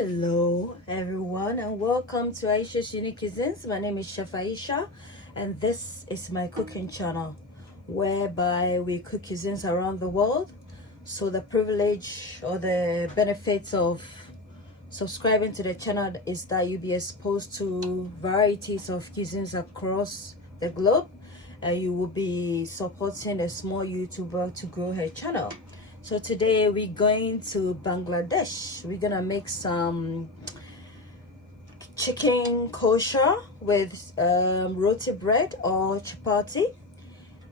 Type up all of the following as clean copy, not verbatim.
Hello everyone and welcome to Ayesha's Unique Cuisines. My name is Chef Ayesha and this is my cooking channel whereby we cook cuisines around the world. So the privilege or the benefits of subscribing to the channel is that you'll be exposed to varieties of cuisines across the globe and you will be supporting a small YouTuber to grow her channel. So today we're going to Bangladesh. We're gonna make some chicken kosher with roti bread or chapati,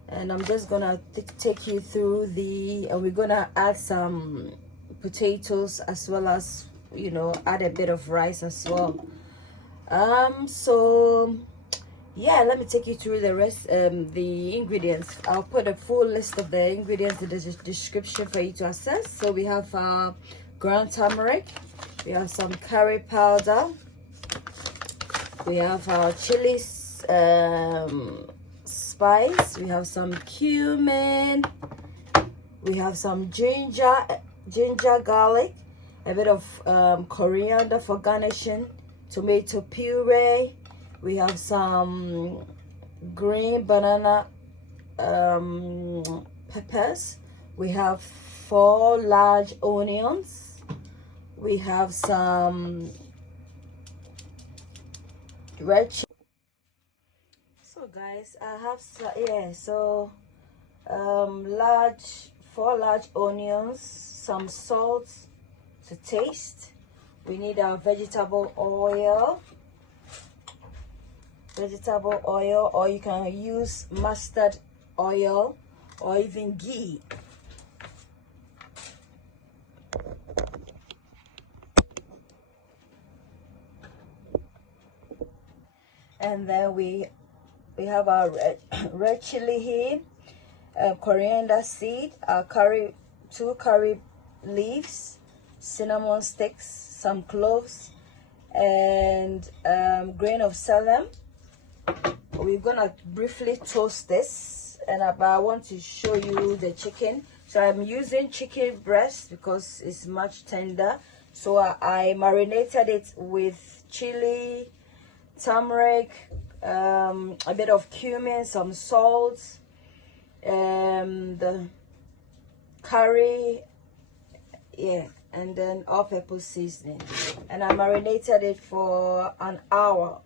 and I'm just gonna take you through and we're gonna add some potatoes as well as, you know, add a bit of rice as well. So yeah, let me take you through the rest, the ingredients. I'll put a full list of the ingredients in the description for you to access. So we have ground turmeric, we have some curry powder, we have our chili spice, we have some cumin, we have some ginger, garlic, a bit of coriander for garnishing, tomato puree. We have some green banana peppers. We have 4 large onions. We have some red chili. So guys, I have 4 large onions, some salt to taste. We need our vegetable oil, or you can use mustard oil or even ghee. And then we have our red chili here, coriander seed, our 2 curry leaves, cinnamon sticks, some cloves, and grain of celery. We're gonna briefly toast this, and I want to show you the chicken. So I'm using chicken breast because it's much tender. So I marinated it with chili, turmeric, a bit of cumin, some salt, the curry, and then all-purpose seasoning. And I marinated it for an hour.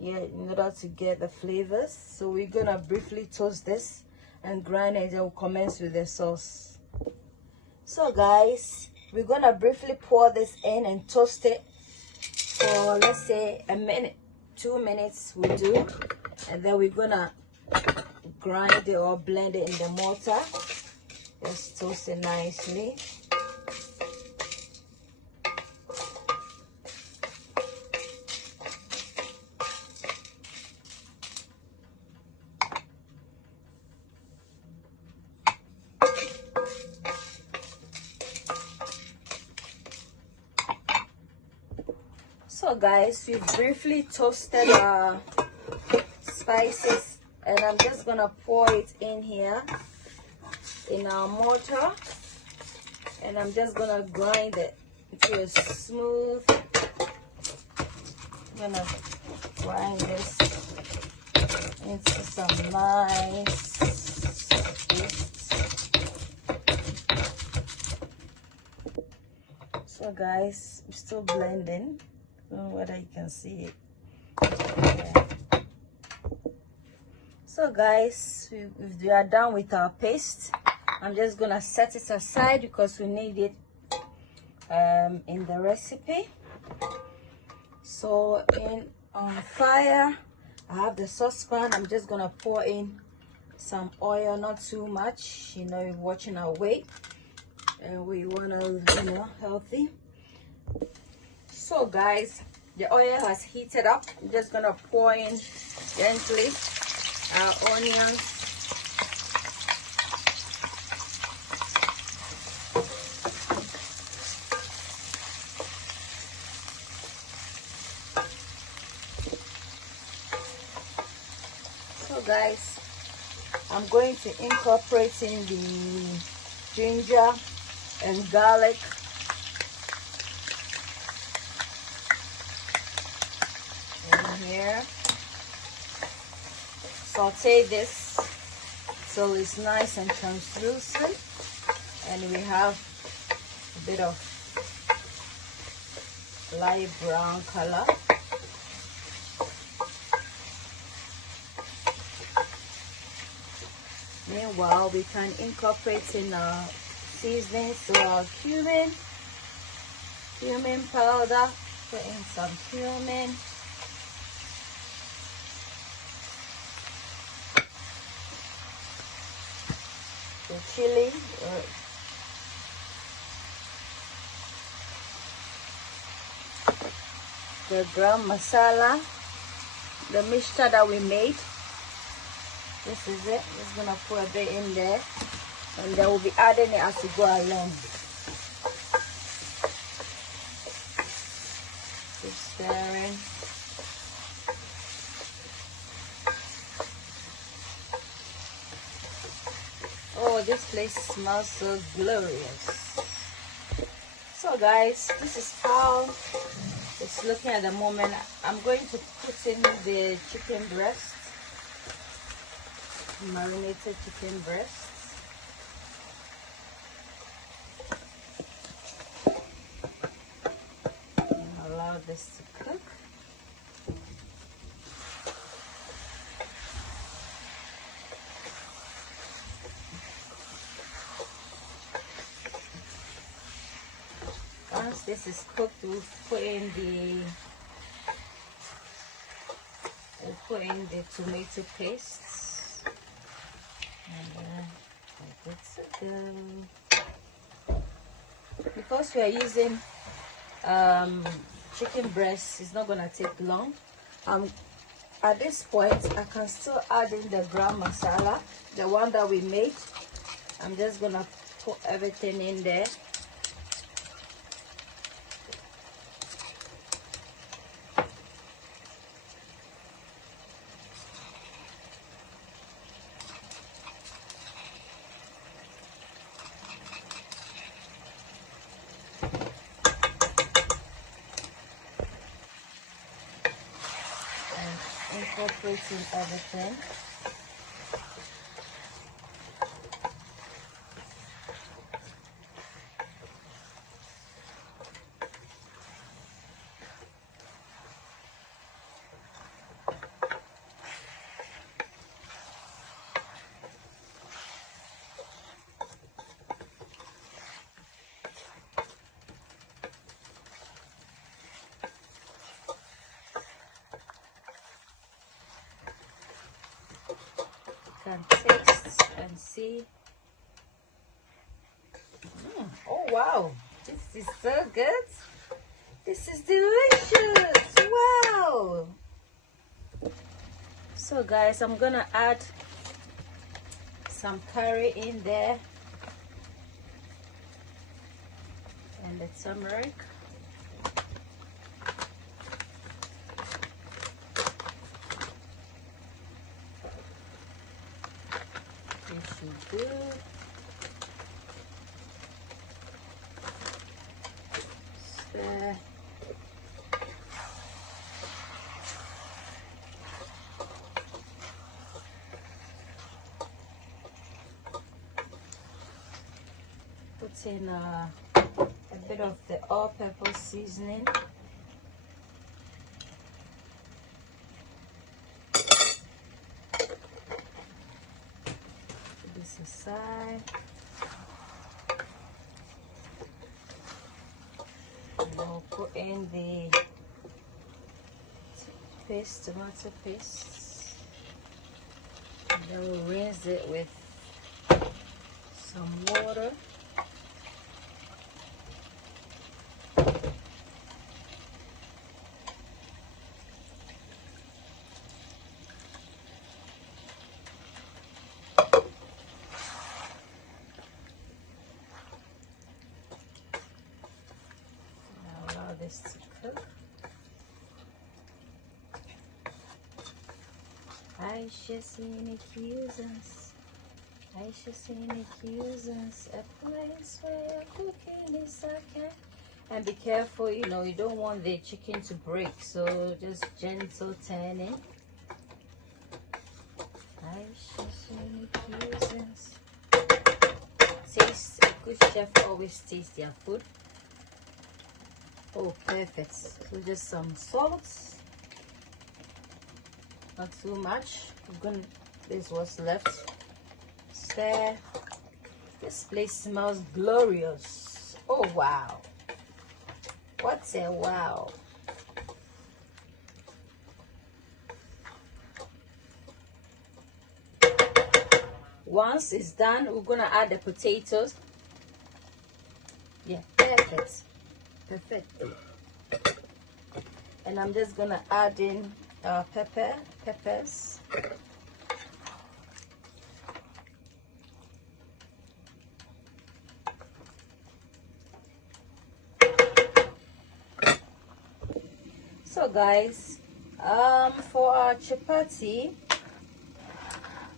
In order to get the flavors. So we're gonna briefly toast this and grind it, and we'll commence with the sauce. So guys, we're gonna briefly pour this in and toast it for, let's say, a minute, 2 minutes will do, and then we're gonna grind it or blend it in the mortar. Just toast it nicely. So guys, we briefly toasted our spices, and I'm just gonna pour it in here in our mortar, and I'm just gonna grind it to a smooth. I'm gonna grind this into some nice paste. So guys, we're still blending. I don't know whether you can see it. Yeah. So guys, we are done with our paste. I'm just gonna set it aside because we need it in the recipe. So on fire, I have the saucepan. I'm just gonna pour in some oil, not too much, you know, we're watching our weight and we wanna, you know, healthy. So guys, the oil has heated up. I'm just gonna pour in gently our onions, so guys, I'm going to incorporate in the ginger and garlic here. Saute this till it's nice and translucent, and we have a bit of light brown color. Meanwhile, we can incorporate in our seasonings, so our cumin powder, put in some cumin. The chili, the gram masala, the mixture that we made. This is it. Just gonna put a bit in there, and then we'll be adding it as we go along. Just stirring. Oh, this place smells so glorious. So guys, this is how it's looking at the moment. I'm going to put in the chicken breast, marinated chicken breast. And allow this to cook. Once this is cooked, we'll put in the tomato paste, and that's it. Because we are using chicken breast, it's not gonna take long. At this point, I can still add in the gram masala, the one that we made. I'm just gonna put everything in there. Incorporating everything. Can taste and see. Oh wow, this is so good. This is delicious. Wow. So guys, I'm gonna add some curry in there and the turmeric. Good. Stir. Put in a bit of the all-purpose seasoning. This aside, and we'll put in the tomato paste, and then we'll rinse it with some water. This to cook. Ayesha seen accusers. Ayesha seen accusers. A place where cooking is okay. And be careful, you know, you don't want the chicken to break, so just gentle turning. Ayesha, taste, a good chef always tastes their food. Oh, perfect. So just some salt, not too much. This was left. Stir. This place smells glorious. Oh wow, what a wow. Once it's done, we're gonna add the potatoes. Yeah, perfect. And I'm just gonna add in peppers. So guys, for our chapati,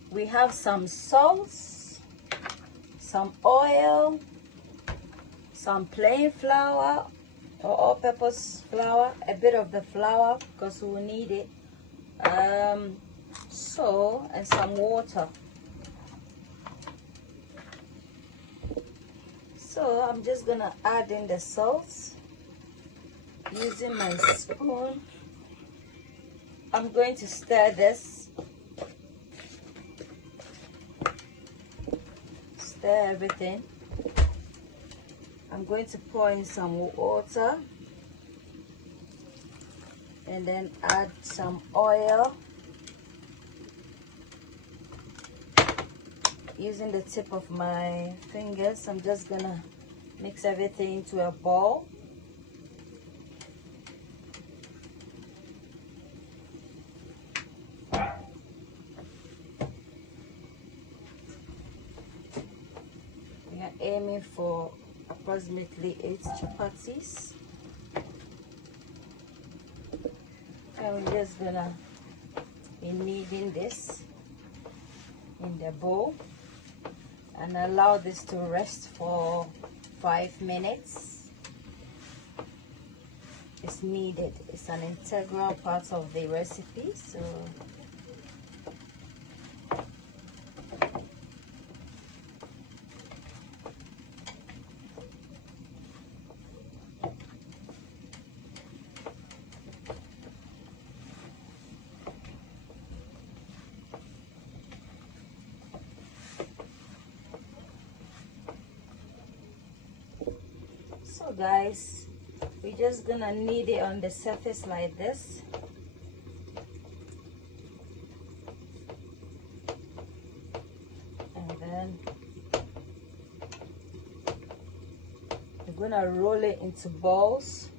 we have some salt, some oil, some plain flour or all-purpose flour, a bit of the flour because we will need it, and some water. So I'm just gonna add in the salt using my spoon. I'm going to stir this, stir everything. I'm going to pour in some water and then add some oil. Using the tip of my fingers, I'm just gonna mix everything into a ball. We are aiming for approximately 8 chapatis, and we're just gonna be kneading this in the bowl and allow this to rest for 5 minutes. It's needed. It's an integral part of the recipe. So guys, we're just gonna knead it on the surface like this. And then we're gonna roll it into balls.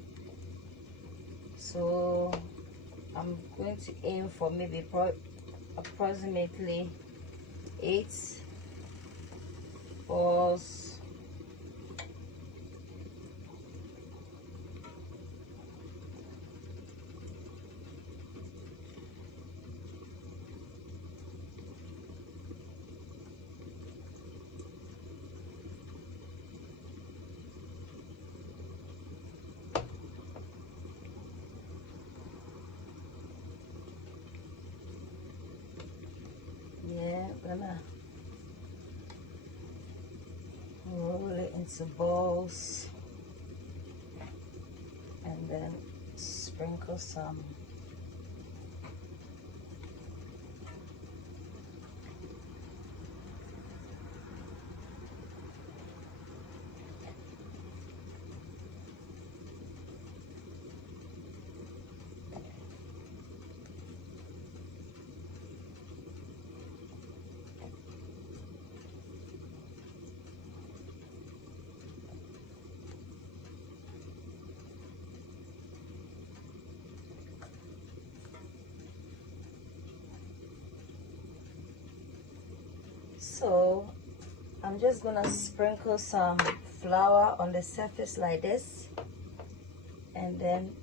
So I'm going to aim for maybe approximately 8 balls. Yeah, I'm gonna roll it into balls and then sprinkle some So I'm just gonna sprinkle some flour on the surface like this, and then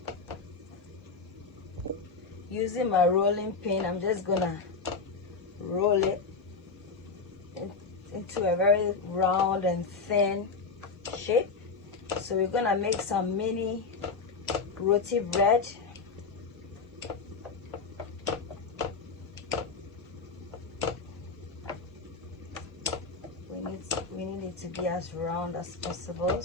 using my rolling pin, I'm just gonna roll it into a very round and thin shape. So we're gonna make some mini roti bread. We need it to be as round as possible.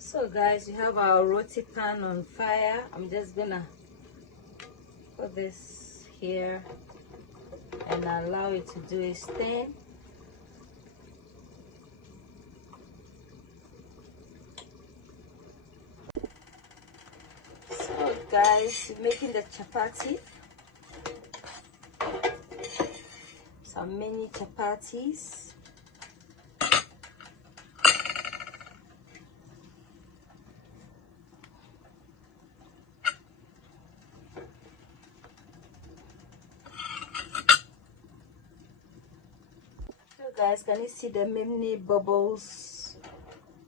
So guys, we have our roti pan on fire. I'm just gonna put this here and allow it to do its thing. So guys, making the chapati, some mini chapatis. Guys, can you see the mini bubbles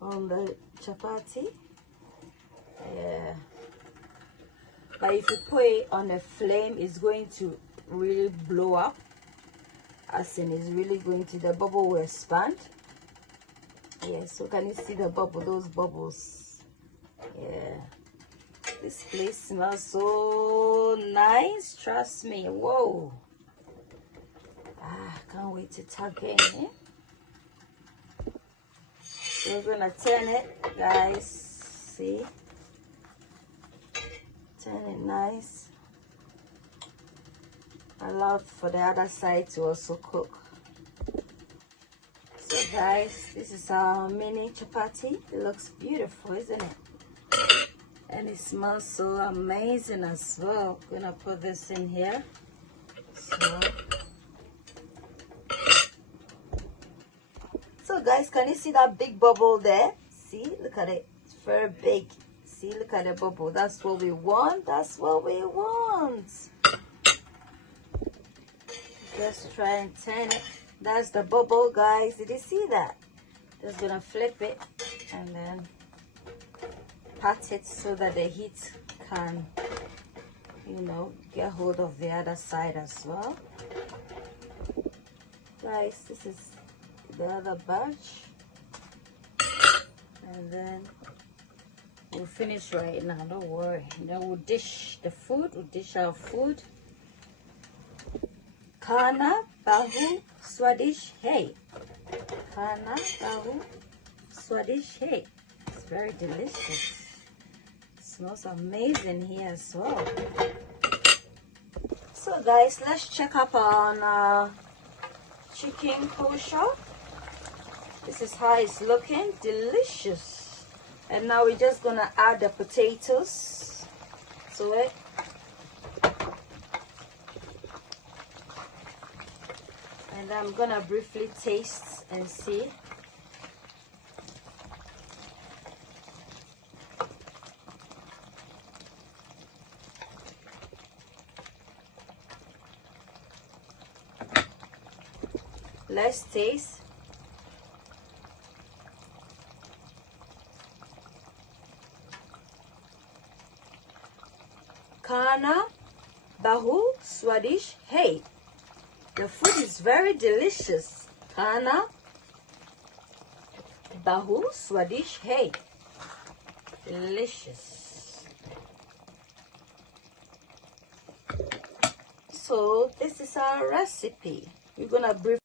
on the chapati? Yeah, but if you put it on a flame, it's going to really blow up, as in it's really going to, the bubble will expand. Yeah, so can you see the bubble, those bubbles? Yeah, this place smells so nice, trust me. Whoa, can't wait to tuck in. So we're gonna turn it, guys. See, turn it nice. Allow for the other side to also cook. So guys, this is our mini chapati. It looks beautiful, isn't it? And it smells so amazing as well. I'm gonna put this in here. So guys, can you see that big bubble there? See, look at it, it's very big. See, look at the bubble. That's what we want. That's what we want. Just try and turn it. That's the bubble, guys. Did you see that? Just gonna flip it and then pat it so that the heat can, you know, get hold of the other side as well. Guys, this is the other batch, and then we'll finish right now, don't worry. Then we'll dish the food, we'll dish our food. Kana bahu swadish hey. Kana bahu swadish hey. It's very delicious. It smells amazing here as well. So guys, let's check up on chicken kosher. This is how it's looking, delicious. And now we're just gonna add the potatoes to it. And I'm gonna briefly taste and see. Let's taste. Kana bahu swadish hey. The food is very delicious. Kana bahu swadish hey. Delicious. So this is our recipe. We're gonna brief